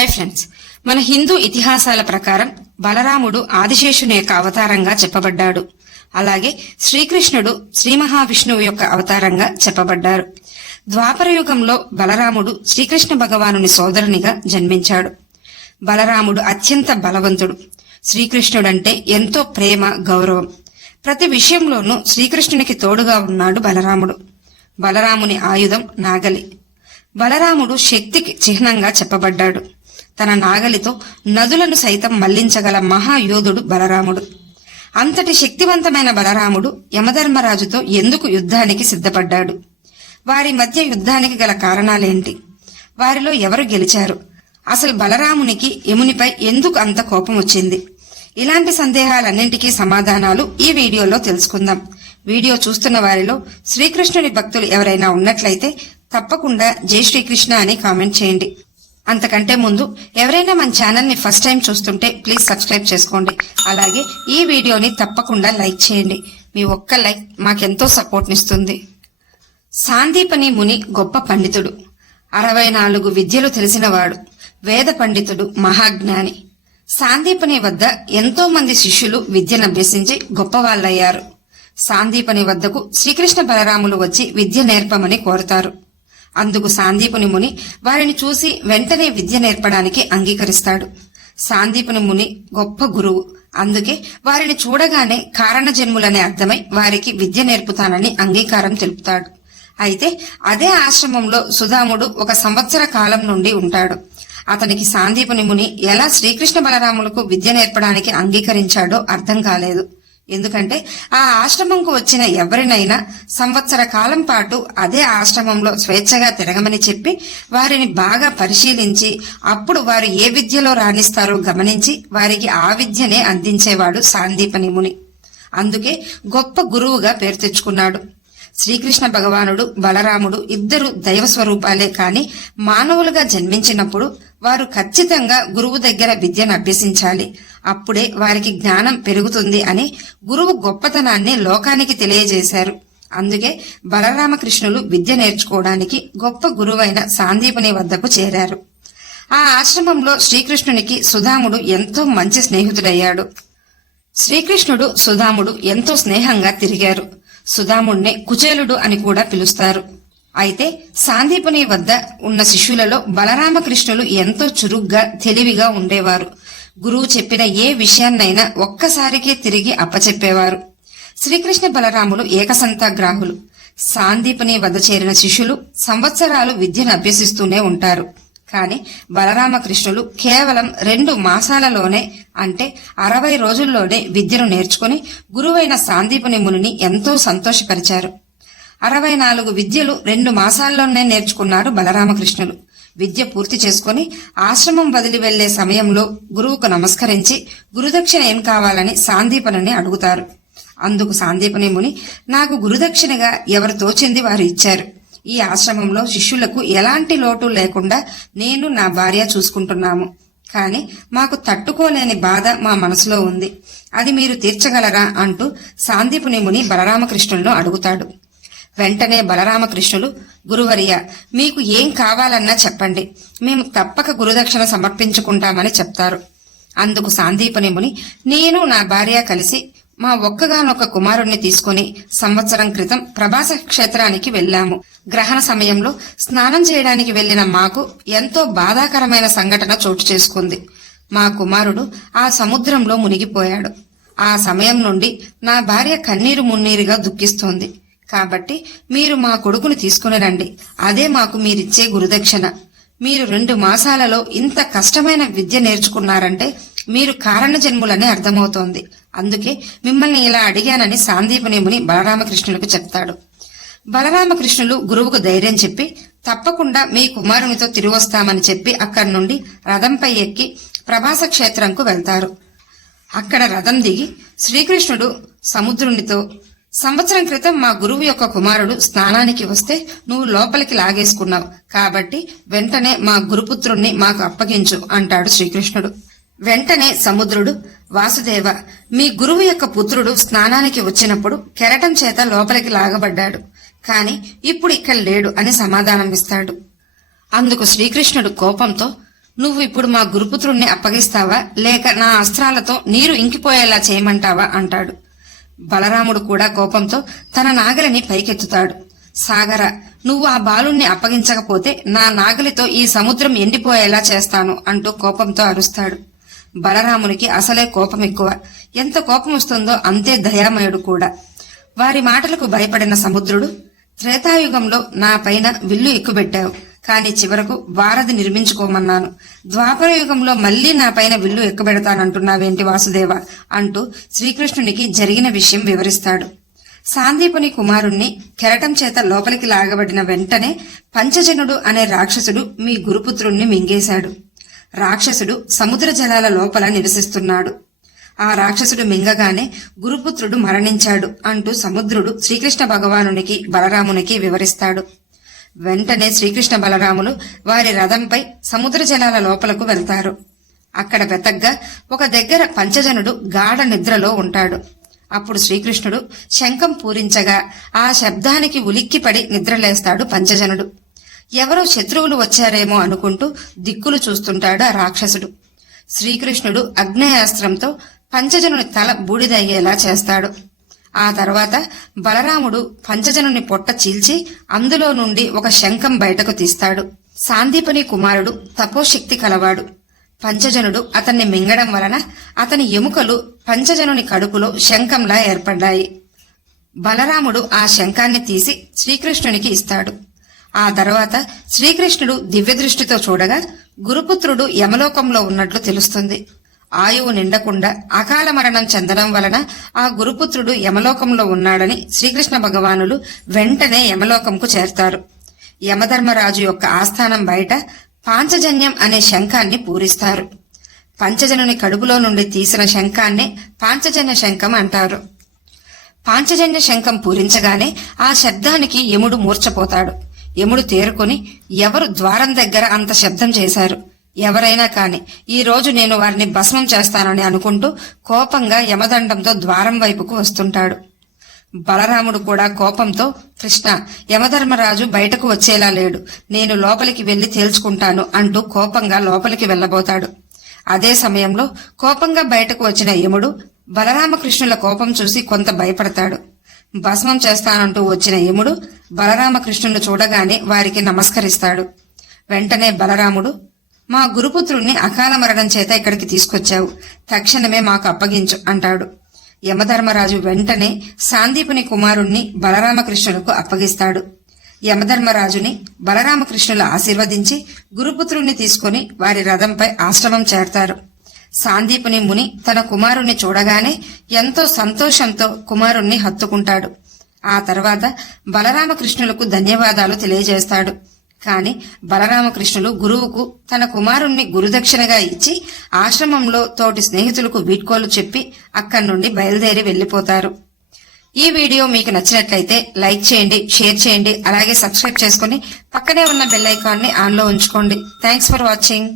Hi friends, మన హిందూ ఇతిహాసాల ప్రకారం బలరాముడు ఆదిశేషుని యొక్క అవతారంగా చెప్పబడ్డాడు. అలాగే శ్రీకృష్ణుడు శ్రీ మహావిష్ణువు యొక్క అవతారంగా చెప్పబడ్డారు. ద్వాపర యుగంలో బలరాముడు శ్రీకృష్ణ భగవానుని సోదరునిగా జన్మించాడు. బలరాముడు అత్యంత బలవంతుడు. శ్రీకృష్ణుడంటే ఎంతో ప్రేమ, గౌరవం. ప్రతి విషయంలోనూ శ్రీకృష్ణునికి తోడుగా ఉన్నాడు బలరాముడు. బలరాముని ఆయుధం నాగలి. బలరాముడు శక్తికి చిహ్నంగా చెప్పబడ్డాడు. తన నాగలితో నదులను సైతం మళ్లించగల మహాయోధుడు బలరాముడు. అంతటి శక్తివంతమైన బలరాముడు యమధర్మరాజుతో ఎందుకు యుద్ధానికి సిద్ధపడ్డాడు? వారి మధ్య యుద్ధానికి గల కారణాలేంటి? వారిలో ఎవరు గెలిచారు? అసలు బలరామునికి యమునిపై ఎందుకు అంత కోపం వచ్చింది? ఇలాంటి సందేహాలన్నింటికీ సమాధానాలు ఈ వీడియోలో తెలుసుకుందాం. వీడియో చూస్తున్న వారిలో శ్రీకృష్ణుని భక్తులు ఎవరైనా ఉన్నట్లయితే తప్పకుండా జై శ్రీకృష్ణ అని కామెంట్ చేయండి. అంతకంటే ముందు ఎవరైనా మన ఛానల్ ని ఫస్ట్ టైం చూస్తుంటే ప్లీజ్ సబ్స్క్రైబ్ చేసుకోండి. అలాగే ఈ వీడియోని తప్పకుండా లైక్ చేయండి. మీ ఒక్క లైక్ మాకెంతో సపోర్ట్ నిస్తుంది. సాందీపని ముని గొప్ప పండితుడు. 64 విద్యలు తెలిసినవాడు. వేద పండితుడు, మహాజ్ఞాని. సాందీపని వద్ద ఎంతో మంది శిష్యులు విద్యనభ్యసించి గొప్పవాళ్లయ్యారు. సాందీపని వద్దకు శ్రీకృష్ణ బలరాములు వచ్చి విద్య నేర్పమని కోరుతారు. అందుకు సాందీపుని ముని వారిని చూసి వెంటనే విద్య నేర్పడానికి అంగీకరిస్తాడు. సాందీపుని ముని గొప్ప గురువు. అందుకే వారిని చూడగానే కారణ జన్ములనే అర్థమై వారికి విద్య నేర్పుతానని అంగీకారం తెలుపుతాడు. అయితే అదే ఆశ్రమంలో సుధాముడు 1 సంవత్సర కాలం నుండి ఉంటాడు. అతనికి సాందీపుని ముని ఎలా శ్రీకృష్ణ బలరాములకు విద్య నేర్పడానికి అంగీకరించాడో అర్థం కాలేదు. ఎందుకంటే ఆ ఆశ్రమంకు వచ్చిన ఎవరినైనా సంవత్సర కాలం పాటు అదే ఆశ్రమంలో స్వేచ్ఛగా తిరగమని చెప్పి వారిని బాగా పరిశీలించి అప్పుడు వారు ఏ విద్యలో రాణిస్తారో గమనించి వారికి ఆ విద్యనే అందించేవాడు సాందీపని ముని. అందుకే గొప్ప గురువుగా పేరు తెచ్చుకున్నాడు. శ్రీకృష్ణ భగవానుడు, బలరాముడు ఇద్దరు దైవ స్వరూపాలే కాని మానవులుగా జన్మించినప్పుడు వారు ఖచ్చితంగా గురువు దగ్గర విద్యను అభ్యసించాలి. అప్పుడే వారికి జ్ఞానం పెరుగుతుంది అని గురువు గొప్పతనాన్ని లోకానికి తెలియజేశారు. అందుకే బలరామకృష్ణులు విద్య నేర్చుకోవడానికి గొప్ప గురువైన సాందీపని వద్దకు చేరారు. ఆ ఆశ్రమంలో శ్రీకృష్ణునికి సుధాముడు ఎంతో మంచి స్నేహితుడయ్యాడు. శ్రీకృష్ణుడు, సుధాముడు ఎంతో స్నేహంగా తిరిగారు. సుధాముణ్ణి కుచేలుడు అని కూడా పిలుస్తారు. అయితే సాందీపని వద్ద ఉన్న శిష్యులలో బలరామకృష్ణులు ఎంతో చురుగ్గా, తెలివిగా ఉండేవారు. గురువు చెప్పిన ఏ విషయాన్నైనా ఒక్కసారికే తిరిగి అప్పచెప్పేవారు. శ్రీకృష్ణ బలరాములు ఏకసంతాగ్రాహులు. సాందీపని వద్ద చేరిన శిష్యులు సంవత్సరాలు విద్యను అభ్యసిస్తూనే ఉంటారు. కాని బలరామకృష్ణులు కేవలం 2 మాసాలలోనే, అంటే 60 రోజుల్లోనే విద్యను నేర్చుకుని గురువైన సాందీపని మునిని ఎంతో సంతోషపరిచారు. 64 విద్యలు 2 మాసాల్లోనే నేర్చుకున్నారు బలరామకృష్ణులు. విద్య పూర్తి చేసుకుని ఆశ్రమం వదిలి వెళ్లే సమయంలో గురువుకు నమస్కరించి గురుదక్షిణ ఏం కావాలని సాందీపనిని అడుగుతారు. అందుకు సాందీపని ముని, నాకు గురుదక్షిణగా ఎవరు తోచింది వారు ఇచ్చారు. ఈ ఆశ్రమంలో శిష్యులకు ఎలాంటి లోటు లేకుండా నేను, నా భార్య చూసుకుంటున్నాము. కాని మాకు తట్టుకోలేని బాధ మా మనసులో ఉంది. అది మీరు తీర్చగలరా అంటూ సాందీపుని ముని బలరామకృష్ణులను అడుగుతాడు. వెంటనే బలరామకృష్ణులు, గురువర్య, మీకు ఏం కావాలన్నా చెప్పండి, మేము తప్పక గురుదక్షిణ సమర్పించుకుంటామని చెప్తారు. అందుకు సాందీపని ముని, నేను, నా భార్య కలిసి మా ఒక్కగానొక్క కుమారుణ్ణి తీసుకుని సంవత్సరం క్రితం ప్రభాస క్షేత్రానికి వెళ్లాము. గ్రహణ సమయంలో స్నానం చేయడానికి వెళ్లిన మాకు ఎంతో బాధాకరమైన సంఘటన చోటు చేసుకుంది. మా కుమారుడు ఆ సముద్రంలో మునిగిపోయాడు. ఆ సమయం నుండి నా భార్య కన్నీరు మున్నీరుగా దుఃఖిస్తోంది. కాబట్టి మీరు మా కొడుకుని తీసుకుని రండి. అదే మాకు మీరిచ్చే గురుదక్షిణ. మీరు 2 మాసాలలో ఇంత కష్టమైన విద్య నేర్చుకున్నారంటే మీరు కారణ జన్ములని అర్థమవుతోంది. అందుకే మిమ్మల్ని ఇలా అడిగానని సాందీపని ముని బలరామకృష్ణులకు చెప్తాడు. బలరామకృష్ణులు గురువుకు ధైర్యం చెప్పి తప్పకుండా మీ కుమారునితో తిరిగొస్తామని చెప్పి అక్కడి నుండి రథంపై ఎక్కి ప్రభాస క్షేత్రంకు వెళ్తారు. అక్కడ రథం దిగి శ్రీకృష్ణుడు సముద్రునితో, సంవత్సరం క్రితం మా గురువు యొక్క కుమారుడు స్నానానికి వస్తే నువ్వు లోపలికి లాగేసుకున్నావు. కాబట్టి వెంటనే మా గురుపుత్రుణ్ణి మాకు అప్పగించు అంటాడు శ్రీకృష్ణుడు. వెంటనే సముద్రుడు, వాసుదేవ, మీ గురువు యొక్క పుత్రుడు స్నానానికి వచ్చినప్పుడు కెరటం చేత లోపలికి లాగబడ్డాడు. కాని ఇప్పుడు ఇక్కడ లేడు అని సమాధానం ఇస్తాడు. అందుకు శ్రీకృష్ణుడు కోపంతో, నువ్వు ఇప్పుడు మా గురుపుత్రుణ్ణి అప్పగిస్తావా లేక నా అస్త్రాలతో నీరు ఇంకిపోయేలా చేయమంటావా అంటాడు. బలరాముడు కూడా కోపంతో తన నాగలిని పైకెత్తుతాడు. సాగర, నువ్వు ఆ బాలుణ్ణి అప్పగించకపోతే నా నాగలితో ఈ సముద్రం ఎండిపోయేలా చేస్తాను అంటూ కోపంతో అరుస్తాడు. బలరామునికి అసలే కోపం ఎక్కువ. ఎంత కోపం వస్తుందో అంతే దయామయుడు కూడా. వారి మాటలకు భయపడిన సముద్రుడు, త్రేతాయుగంలో నా పైన విల్లు ఎక్కుబెట్టావు, కాని చివరకు వారధి నిర్మించుకోమన్నాను. ద్వాపరయుగంలో మళ్లీ నా పైన విల్లు ఎక్కుబెడతానంటున్నావేంటి వాసుదేవ అంటూ శ్రీకృష్ణునికి జరిగిన విషయం వివరిస్తాడు. సాందీపుని కుమారుణ్ణి కెరటం చేత లోపలికి లాగబడిన వెంటనే పంచజనుడు అనే రాక్షసుడు మీ గురుపుత్రుణ్ణి మింగేశాడు. రాక్షసుడు సముద్ర జలాల లోపల నివసిస్తున్నాడు. ఆ రాక్షసుడు మింగగానే గురుపుత్రుడు మరణించాడు అంటూ సముద్రుడు శ్రీకృష్ణ భగవానునికి బలరామునికి వివరిస్తాడు. వెంటనే శ్రీకృష్ణ బలరాములు వారి రథంపై సముద్ర జలాల లోపలకు వెళ్తారు. అక్కడ వెతగ్గా ఒక దగ్గర పంచజనుడు గాఢ నిద్రలో ఉంటాడు. అప్పుడు శ్రీకృష్ణుడు శంఖం పూరించగా ఆ శబ్దానికి ఉలిక్కిపడి నిద్రలేస్తాడు పంచజనుడు. ఎవరో శత్రువులు వచ్చారేమో అనుకుంటూ దిక్కులు చూస్తుంటాడు ఆ రాక్షసుడు. శ్రీకృష్ణుడు అగ్నేయాస్త్రంతో పంచజనుని తల బూడిదయ్యేలా చేస్తాడు. ఆ తర్వాత బలరాముడు పంచజనుని పొట్ట చీల్చి అందులో నుండి ఒక శంఖం బయటకు తీస్తాడు. సాందీపని కుమారుడు తపోశక్తి కలవాడు. పంచజనుడు అతన్ని మింగడం వలన అతని ఎముకలు పంచజనుని కడుపులో శంఖంలా ఏర్పడ్డాయి. బలరాముడు ఆ శంఖాన్ని తీసి శ్రీకృష్ణునికి ఇస్తాడు. ఆ తర్వాత శ్రీకృష్ణుడు దివ్యదృష్టితో చూడగా గురుపుత్రుడు యమలోకంలో ఉన్నట్లు తెలుస్తుంది. ఆయువు నిండకుండా అకాల మరణం చెందడం వలన ఆ గురుపుత్రుడు యమలోకంలో ఉన్నాడని శ్రీకృష్ణ భగవానులు వెంటనే యమలోకంకు చేరతారు. యమధర్మరాజు యొక్క ఆస్థానం బయట పాంచజన్యం అనే శంఖాన్ని పూరిస్తారు. పంచజనుని కడుపులో నుండి తీసిన శంఖాన్నే పాంచజన్య శంఖం అంటారు. పాంచజన్య శంఖం పూరించగానే ఆ శబ్దానికి యముడు మూర్ఛపోతాడు. యముడు తేరుకొని, ఎవరు ద్వారం దగ్గర అంత శబ్దం చేశారు, ఎవరైనా కాని ఈ రోజు నేను వారిని భస్మం చేస్తానని అనుకుంటూ కోపంగా యమదండంతో ద్వారం వైపుకు వస్తుంటాడు. బలరాముడు కూడా కోపంతో, కృష్ణ, యమధర్మరాజు బయటకు వచ్చేలా లేడు, నేను లోపలికి వెళ్లి తేల్చుకుంటాను అంటూ కోపంగా లోపలికి వెళ్లబోతాడు. అదే సమయంలో కోపంగా బయటకు వచ్చిన యముడు బలరామకృష్ణుల కోపం చూసి కొంత భయపడతాడు. భస్మం చేస్తానంటూ వచ్చిన యముడు బలరామకృష్ణులు చూడగానే వారికి నమస్కరిస్తాడు. వెంటనే బలరాముడు, మా గురుపుత్రుణ్ణి అకాల మరణం చేత ఇక్కడికి తీసుకొచ్చావు, తక్షణమే మాకు అప్పగించు అంటాడు. యమధర్మరాజు వెంటనే సాందీపుని కుమారుణ్ణి బలరామకృష్ణులకు అప్పగిస్తాడు. యమధర్మరాజుని బలరామకృష్ణులు ఆశీర్వదించి గురుపుత్రుణ్ణి తీసుకుని వారి రథంపై ఆశ్రమం చేరతారు. సాందీపుని ముని తన కుమారుణ్ణి చూడగానే ఎంతో సంతోషంతో కుమారుణ్ణి హత్తుకుంటాడు. ఆ తర్వాత బలరామకృష్ణులకు ధన్యవాదాలు తెలియజేస్తాడు. కాని బలరామకృష్ణులు గురువుకు తన కుమారుణ్ణి గురుదక్షిణగా ఇచ్చి ఆశ్రమంలో తోటి స్నేహితులకు వీడ్కోలు చెప్పి అక్కడి నుండి బయలుదేరి వెళ్లిపోతారు. ఈ వీడియో మీకు నచ్చినట్లయితే లైక్ చేయండి, షేర్ చేయండి, అలాగే సబ్స్క్రైబ్ చేసుకుని పక్కనే ఉన్న బెల్ ఐకాన్ ని ఆన్ లో ఉంచుకోండి. Thanks for watching.